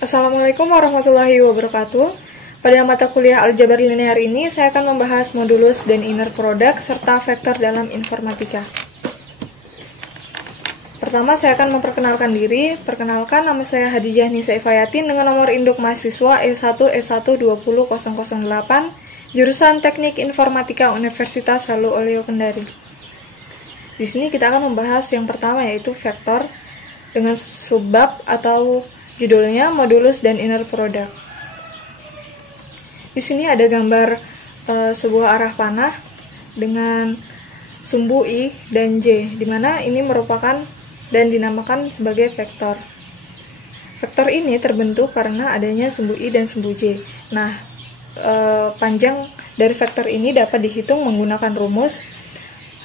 Assalamualaikum warahmatullahi wabarakatuh. Pada mata kuliah aljabar linear ini, saya akan membahas modulus dan inner product serta vektor dalam informatika. Pertama, saya akan memperkenalkan diri. Perkenalkan, nama saya Hadijah Nisa Ifayatin dengan nomor induk mahasiswa E1 jurusan Teknik Informatika Universitas Halu Oleo Kendari. Di sini kita akan membahas yang pertama, yaitu vektor dengan subbab atau judulnya modulus dan inner product. Di sini ada gambar sebuah arah panah dengan sumbu I dan J, di mana ini merupakan dan dinamakan sebagai vektor. Vektor ini terbentuk karena adanya sumbu I dan sumbu J. Nah, panjang dari vektor ini dapat dihitung menggunakan rumus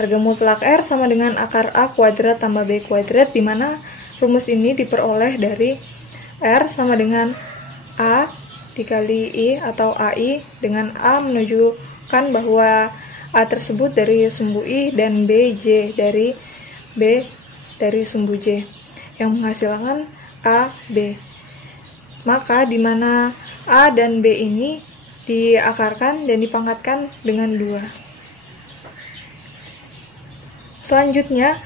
harga mutlak R sama dengan akar A kuadrat tambah B kuadrat, di mana rumus ini diperoleh dari R sama dengan A dikali I atau AI, dengan A menunjukkan bahwa A tersebut dari sumbu I dan B dari sumbu J yang menghasilkan A, B. Maka di mana A dan B ini diakarkan dan dipangkatkan dengan 2. Selanjutnya,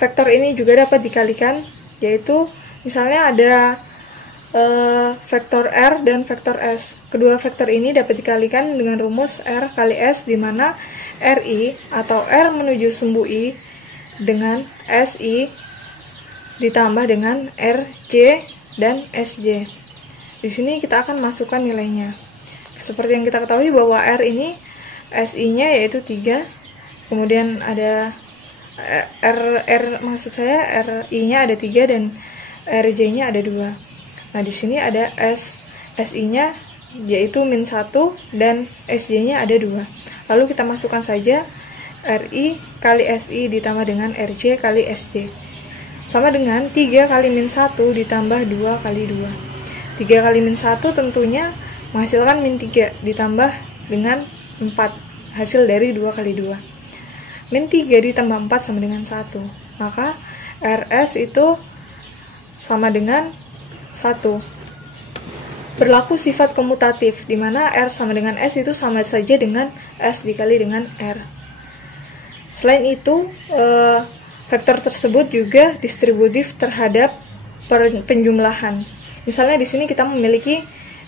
vektor ini juga dapat dikalikan, yaitu misalnya ada vektor R dan vektor S. Kedua vektor ini dapat dikalikan dengan rumus R kali S, di mana RI atau R menuju sumbu I dengan SI ditambah dengan RJ dan SJ. Di sini kita akan masukkan nilainya. Seperti yang kita ketahui bahwa R ini SI-nya yaitu 3, kemudian ada maksud saya RI-nya ada 3 dan RJ-nya ada 2. Nah, di sini ada SI-nya yaitu min 1 dan SJ-nya ada 2. Lalu kita masukkan saja RI kali SI ditambah dengan RJ kali SJ. Sama dengan 3 kali min 1 ditambah 2 kali 2. 3 kali min 1 tentunya menghasilkan min 3 ditambah dengan 4, hasil dari 2 kali 2. Min 3 ditambah 4 sama dengan 1. Maka RS itu sama dengan 1. Berlaku sifat komutatif, di mana R sama dengan S itu sama saja dengan S dikali dengan R. Selain itu, vektor tersebut juga distributif terhadap penjumlahan. Misalnya di sini kita memiliki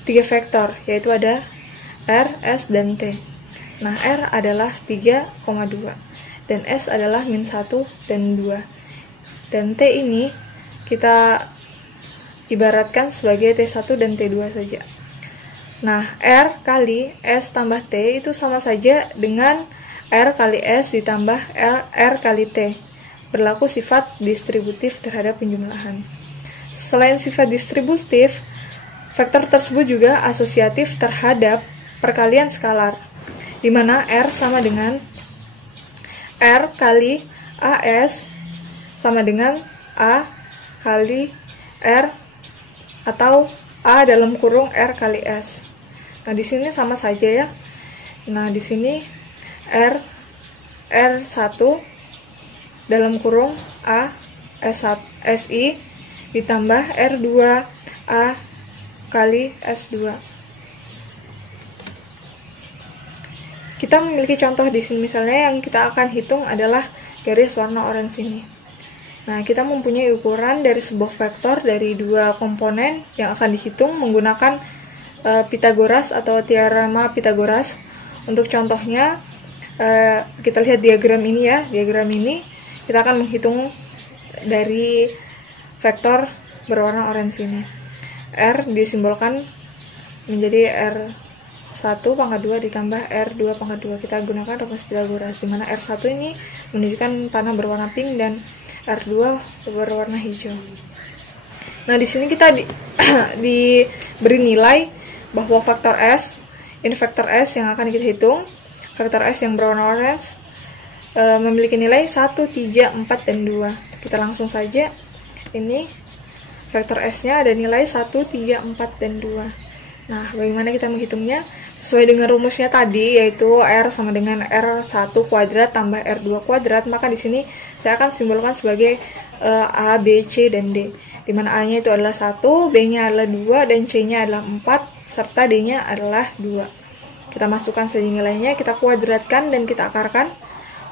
3 vektor, yaitu ada R, S, dan T. Nah, R adalah 3,2, dan S adalah min 1 dan 2. Dan T ini kita ibaratkan sebagai T1 dan T2 saja. Nah, R kali S tambah T itu sama saja dengan R kali S ditambah R kali T. Berlaku sifat distributif terhadap penjumlahan. Selain sifat distributif, vektor tersebut juga asosiatif terhadap perkalian skalar, di mana R sama dengan R kali AS sama dengan A kali R atau A dalam kurung R kali S. Nah, di sini sama saja ya. Nah, di sini R1 dalam kurung A SI ditambah R2 A kali S2. Kita memiliki contoh di sini, misalnya yang kita akan hitung adalah garis warna oranye ini. Nah, kita mempunyai ukuran dari sebuah vektor dari 2 komponen yang akan dihitung menggunakan Pitagoras atau teorema Pitagoras. Untuk contohnya, kita lihat diagram ini ya. Diagram ini kita akan menghitung dari vektor berwarna oranye ini. R disimbolkan menjadi R1 pangkat 2 ditambah R2 pangkat 2. Kita gunakan rumus Pitagoras, di mana R1 ini menunjukkan panah berwarna pink dan R2 berwarna hijau. Nah, di sini kita diberi nilai bahwa faktor S, ini vektor S yang akan kita hitung, vektor S yang berwarna orange, memiliki nilai 1, 3, 4, dan 2. Kita langsung saja, ini vektor S-nya ada nilai 1, 3, 4, dan 2. Nah, bagaimana kita menghitungnya? Sesuai dengan rumusnya tadi, yaitu R sama dengan R1 kuadrat tambah R2 kuadrat, maka di sini saya akan simbolkan sebagai A, B, C, dan D. dimana A-nya itu adalah 1, B-nya adalah 2, dan C-nya adalah 4, serta D-nya adalah 2. Kita masukkan saja nilainya, kita kuadratkan dan kita akarkan,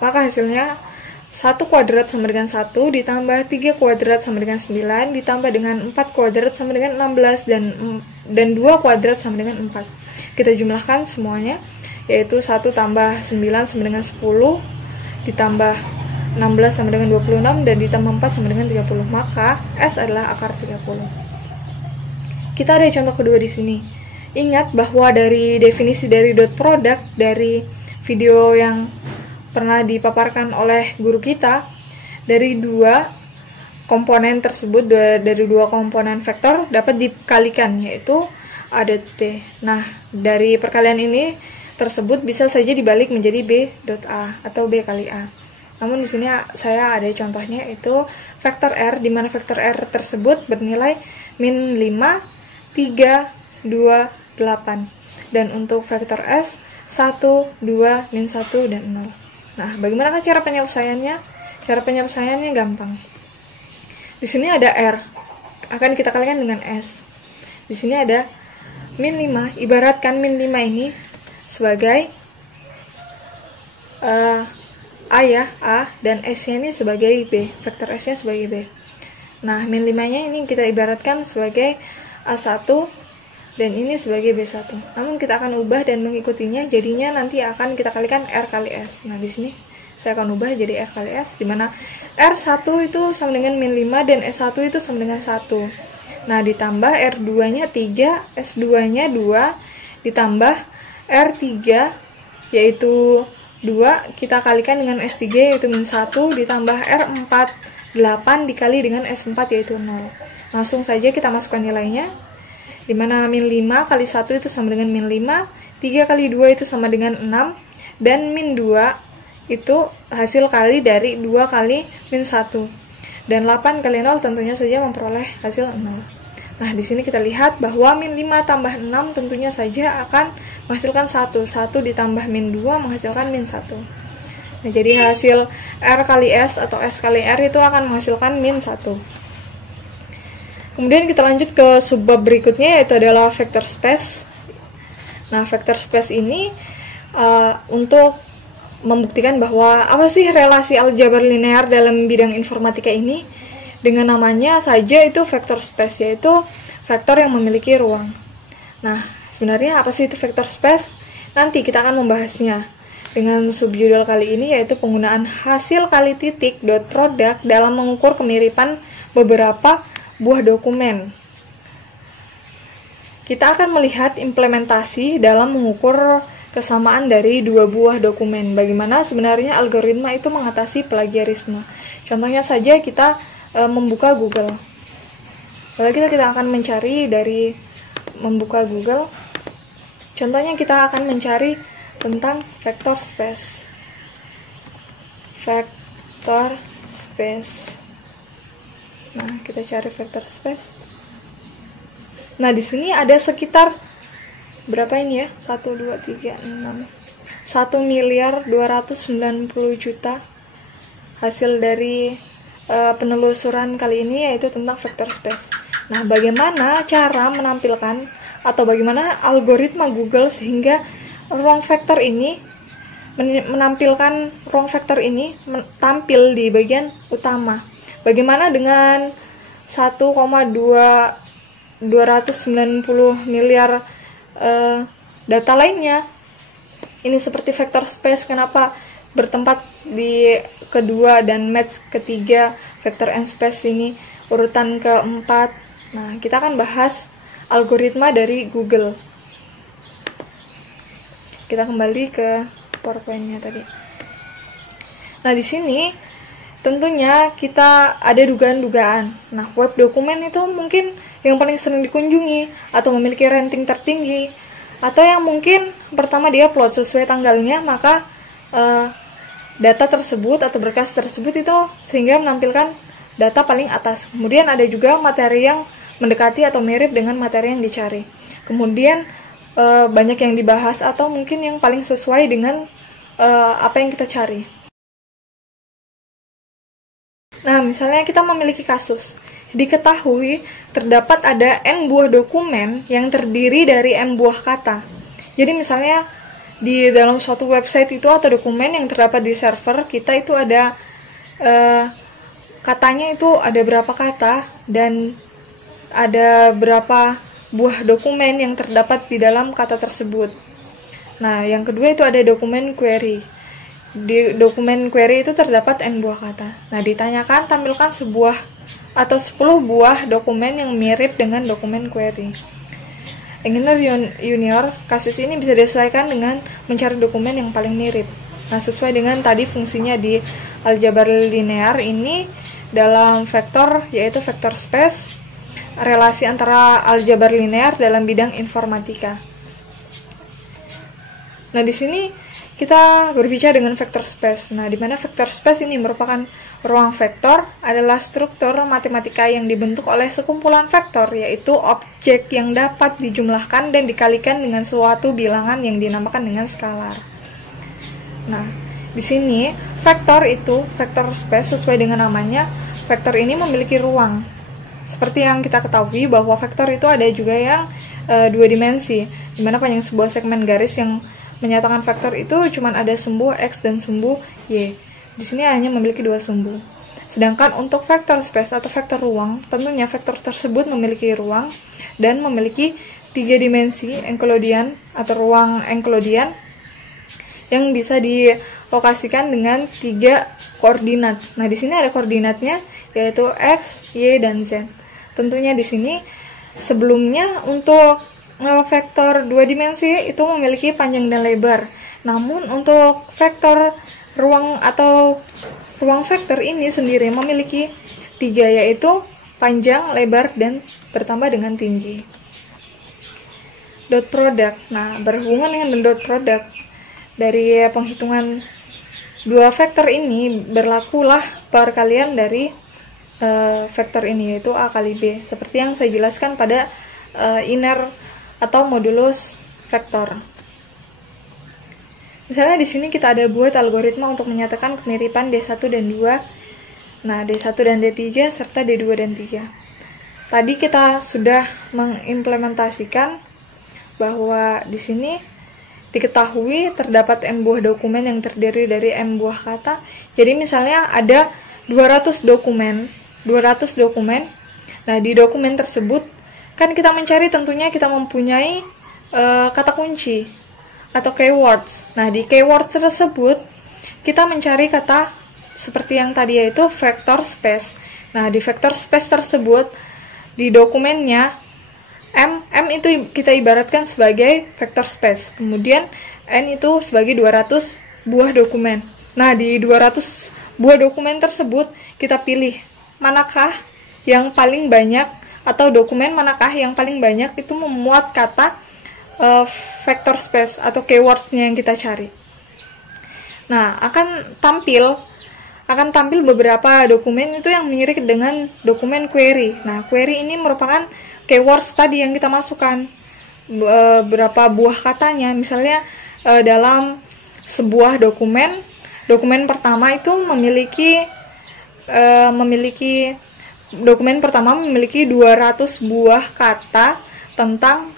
maka hasilnya 1 kuadrat sama dengan 1, ditambah 3 kuadrat sama dengan 9, ditambah dengan 4 kuadrat sama dengan 16, dan 2 kuadrat sama dengan 4. Kita jumlahkan semuanya, yaitu 1 tambah 9 sama dengan 10, ditambah 16 sama dengan 26, dan ditambah 4 sama dengan 30. Maka S adalah akar 30. Kita ada contoh kedua di sini. Ingat bahwa dari definisi dari dot product dari video yang pernah dipaparkan oleh guru kita, dari dua komponen tersebut, dari dua komponen vektor dapat dikalikan, yaitu A dot B. Nah, dari perkalian ini tersebut bisa saja dibalik menjadi B dot A atau B kali A. Namun di sini saya ada contohnya, yaitu vektor R, di mana vektor R tersebut bernilai min 5, 3, 2, 8. Dan untuk vektor S 1, 2, min 1, dan 0. Nah, bagaimana cara penyelesaiannya? Cara penyelesaiannya gampang. Di sini ada R, akan kita kalikan dengan S. Di sini ada min 5, ibaratkan min 5 ini sebagai A ya, A, dan S-nya ini sebagai B, vektor S-nya sebagai B. Nah, min 5-nya ini kita ibaratkan sebagai A1, dan ini sebagai B1. Namun kita akan ubah dan mengikutinya, jadinya nanti akan kita kalikan R kali S. Nah, di sini saya akan ubah jadi R kali S, di mana R1 itu sama dengan min 5, dan S1 itu sama dengan 1. Nah, ditambah R2-nya 3, S2-nya 2, ditambah R3, yaitu 2, kita kalikan dengan S3, yaitu min 1, ditambah R4, 8, dikali dengan S4, yaitu 0. Langsung saja kita masukkan nilainya, dimana min 5 kali 1 itu sama dengan min 5, 3 kali 2 itu sama dengan 6, dan min 2 itu hasil kali dari 2 kali min 1. Dan 8 kali 0 tentunya saja memperoleh hasil 0. Nah, di sini kita lihat bahwa min 5 tambah 6 tentunya saja akan menghasilkan 1. 1 ditambah min 2 menghasilkan min 1. Nah, jadi hasil R kali S atau S kali R itu akan menghasilkan min 1. Kemudian kita lanjut ke subbab berikutnya, yaitu adalah vector space. Nah, vector space ini untuk membuktikan bahwa apa sih relasi aljabar linear dalam bidang informatika ini. Dengan namanya saja itu vector space, yaitu vektor yang memiliki ruang. Nah, sebenarnya apa sih itu vector space? Nanti kita akan membahasnya dengan subjudul kali ini, yaitu penggunaan hasil kali titik dot product dalam mengukur kemiripan beberapa buah dokumen. Kita akan melihat implementasi dalam mengukur kesamaan dari dua buah dokumen. Bagaimana sebenarnya algoritma itu mengatasi plagiarisme. Contohnya saja kita membuka Google. Lalu kita akan mencari dari membuka Google. Contohnya kita akan mencari tentang vector space. Vector space. Nah, kita cari vector space. Nah, di sini ada sekitar berapa ini ya? 1 2 3 6. 1.290.000.000 hasil dari penelusuran kali ini, yaitu tentang vector space. Nah, bagaimana cara menampilkan atau bagaimana algoritma Google sehingga ruang vektor ini menampilkan ruang vektor ini tampil di bagian utama. Bagaimana dengan 1,290 miliar data lainnya? Ini seperti vector space, kenapa bertempat di kedua dan match ketiga vector n space ini urutan keempat. Nah, kita akan bahas algoritma dari Google. Kita kembali ke PowerPoint-nya tadi. Nah, di sini tentunya kita ada dugaan-dugaan. Nah, web dokumen itu mungkin yang paling sering dikunjungi atau memiliki ranking tertinggi, atau yang mungkin pertama dia upload sesuai tanggalnya, maka data tersebut atau berkas tersebut itu sehingga menampilkan data paling atas. Kemudian ada juga materi yang mendekati atau mirip dengan materi yang dicari. Kemudian banyak yang dibahas atau mungkin yang paling sesuai dengan apa yang kita cari. Nah, misalnya kita memiliki kasus diketahui terdapat ada n buah dokumen yang terdiri dari n buah kata. Jadi misalnya di dalam suatu website itu atau dokumen yang terdapat di server kita itu ada katanya itu ada berapa kata dan ada berapa buah dokumen yang terdapat di dalam kata tersebut. Nah, yang kedua itu ada dokumen query. Di dokumen query itu terdapat n buah kata. Nah, ditanyakan tampilkan sebuah atau 10 buah dokumen yang mirip dengan dokumen query. Engineer Junior, kasus ini bisa diselesaikan dengan mencari dokumen yang paling mirip. Nah, sesuai dengan tadi fungsinya di aljabar linear ini dalam vektor, yaitu vektor space, relasi antara aljabar linear dalam bidang informatika. Nah, di sini kita berbicara dengan vektor space. Nah, di mana vektor space ini merupakan ruang vektor adalah struktur matematika yang dibentuk oleh sekumpulan vektor, yaitu objek yang dapat dijumlahkan dan dikalikan dengan suatu bilangan yang dinamakan dengan skalar. Nah, di sini vektor itu, vektor space sesuai dengan namanya, vektor ini memiliki ruang. Seperti yang kita ketahui bahwa vektor itu ada juga yang dua dimensi, di mana panjang sebuah segmen garis yang menyatakan vektor itu cuma ada sumbu X dan sumbu Y. Di sini hanya memiliki dua sumbu. Sedangkan untuk vektor space atau vektor ruang, tentunya vektor tersebut memiliki ruang dan memiliki 3 dimensi Euclidean atau ruang Euclidean yang bisa dilokasikan dengan 3 koordinat. Nah, di sini ada koordinatnya yaitu X, Y, dan Z. Tentunya di sini sebelumnya untuk vektor 2 dimensi itu memiliki panjang dan lebar. Namun untuk vektor ruang atau ruang vektor ini sendiri memiliki 3, yaitu panjang, lebar, dan bertambah dengan tinggi. Dot product. Nah, berhubungan dengan dot product, dari penghitungan 2 vektor ini berlakulah perkalian dari vektor ini, yaitu A kali B, seperti yang saya jelaskan pada inner atau modulus vektor. Misalnya di sini kita ada buat algoritma untuk menyatakan kemiripan D1 dan 2. Nah, D1 dan D3 serta D2 dan 3. Tadi kita sudah mengimplementasikan bahwa di sini diketahui terdapat n buah dokumen yang terdiri dari n buah kata. Jadi misalnya ada 200 dokumen. Nah, di dokumen tersebut kan kita mencari, tentunya kita mempunyai kata kunci atau keywords. Nah, di keywords tersebut kita mencari kata seperti yang tadi, yaitu vector space. Nah, di vector space tersebut di dokumennya M itu kita ibaratkan sebagai vector space. Kemudian N itu sebagai 200 buah dokumen. Nah, di 200 buah dokumen tersebut kita pilih manakah yang paling banyak, atau dokumen manakah yang paling banyak itu memuat kata vector space atau keywords-nya yang kita cari. Nah, akan tampil beberapa dokumen itu yang mirip dengan dokumen query. Nah, query ini merupakan keywords tadi yang kita masukkan, berapa buah katanya. Misalnya dalam sebuah dokumen pertama itu memiliki dokumen pertama memiliki 200 buah kata tentang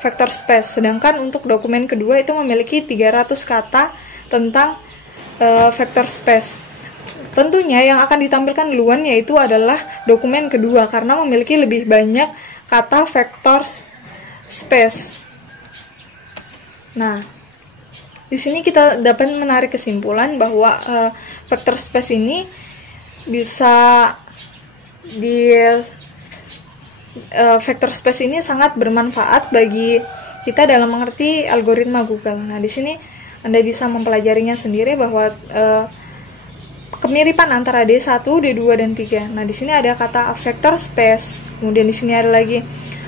vector space. Sedangkan untuk dokumen kedua itu memiliki 300 kata tentang vector space. Tentunya yang akan ditampilkan duluan yaitu adalah dokumen kedua karena memiliki lebih banyak kata vector space. Nah, di sini kita dapat menarik kesimpulan bahwa vector space ini bisa vector space ini sangat bermanfaat bagi kita dalam mengerti algoritma Google. Nah, di sini Anda bisa mempelajarinya sendiri bahwa kemiripan antara D1, D2 dan 3. Nah, di sini ada kata vector space. Kemudian di sini ada lagi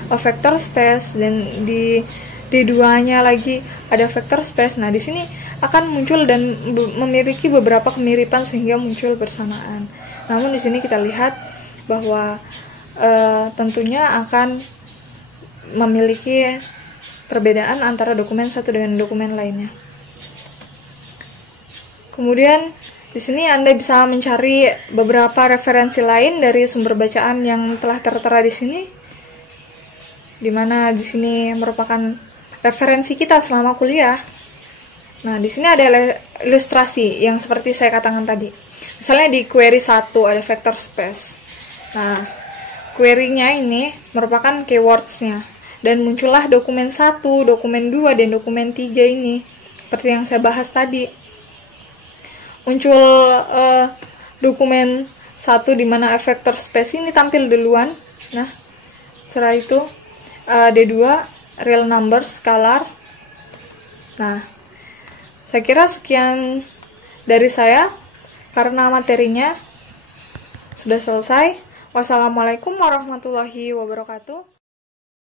vector space, dan di D2-nya lagi ada vector space. Nah, di sini akan muncul dan memiliki beberapa kemiripan sehingga muncul bersamaan. Namun di sini kita lihat bahwa tentunya akan memiliki perbedaan antara dokumen satu dengan dokumen lainnya. Kemudian Di sini Anda bisa mencari beberapa referensi lain dari sumber bacaan yang telah tertera di sini, di mana di sini merupakan referensi kita selama kuliah. Nah, di sini ada ilustrasi yang seperti saya katakan tadi. Misalnya di query 1 ada vector space. Nah, query-nya ini merupakan keywords-nya. Dan muncullah dokumen 1, dokumen 2, dan dokumen 3 ini. Seperti yang saya bahas tadi. Muncul dokumen 1 di mana vector space ini tampil duluan. Nah, setelah itu D2, real number, scalar. Nah, saya kira sekian dari saya, karena materinya sudah selesai. Wassalamualaikum warahmatullahi wabarakatuh.